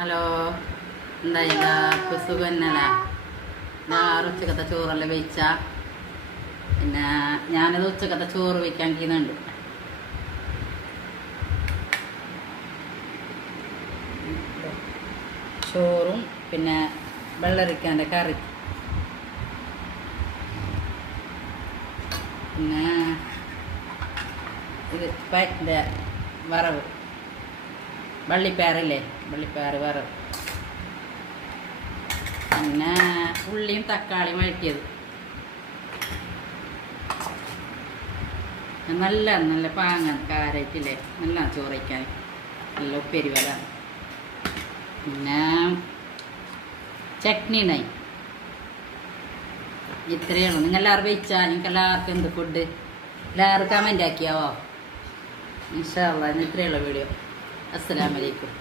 Hello, എന്താ എല്ലാവർക്കും സുഖന്നല്ല? ഉച്ചക്കത്തെ ചോറെല്ലാം വെച്ച പിന്നെ ഞാനത് ഉച്ചക്കത്തെ ചോറ് വയ്ക്കാൻ ചെയ്യുന്നുണ്ട്. ചോറും പിന്നെ വെള്ളരിക്കാൻ്റെ കറി, പിന്നെ ഇത് പറ്റിൻ്റെ വറവ്, വള്ളിപ്പയറില്ലേ, വള്ളിപ്പയർ വറവ്, പിന്നെ ഉള്ളിയും തക്കാളിയും വഴറ്റിയത്. നല്ല നല്ല പാങ്ങ കാരായിട്ടില്ലേ, നല്ല ചോറ് വയ്ക്കാൻ, നല്ല ഉപ്പേരി വല, പിന്നെ ചട്നി ഉണ്ടായി. ഇത്രയേ ഉള്ളൂ. നിങ്ങൾ എല്ലാവരും വെച്ചാൽ നിങ്ങൾക്ക് എല്ലാവർക്കും എന്ത് ഫുഡ് എല്ലാവരും കമൻ്റ് ആക്കിയാവോ? ഇൻഷാ അല്ലാഹ്. ഇത്രയേ ഉള്ളൂ വീഡിയോ. അസ്സലാമു അലൈക്കും.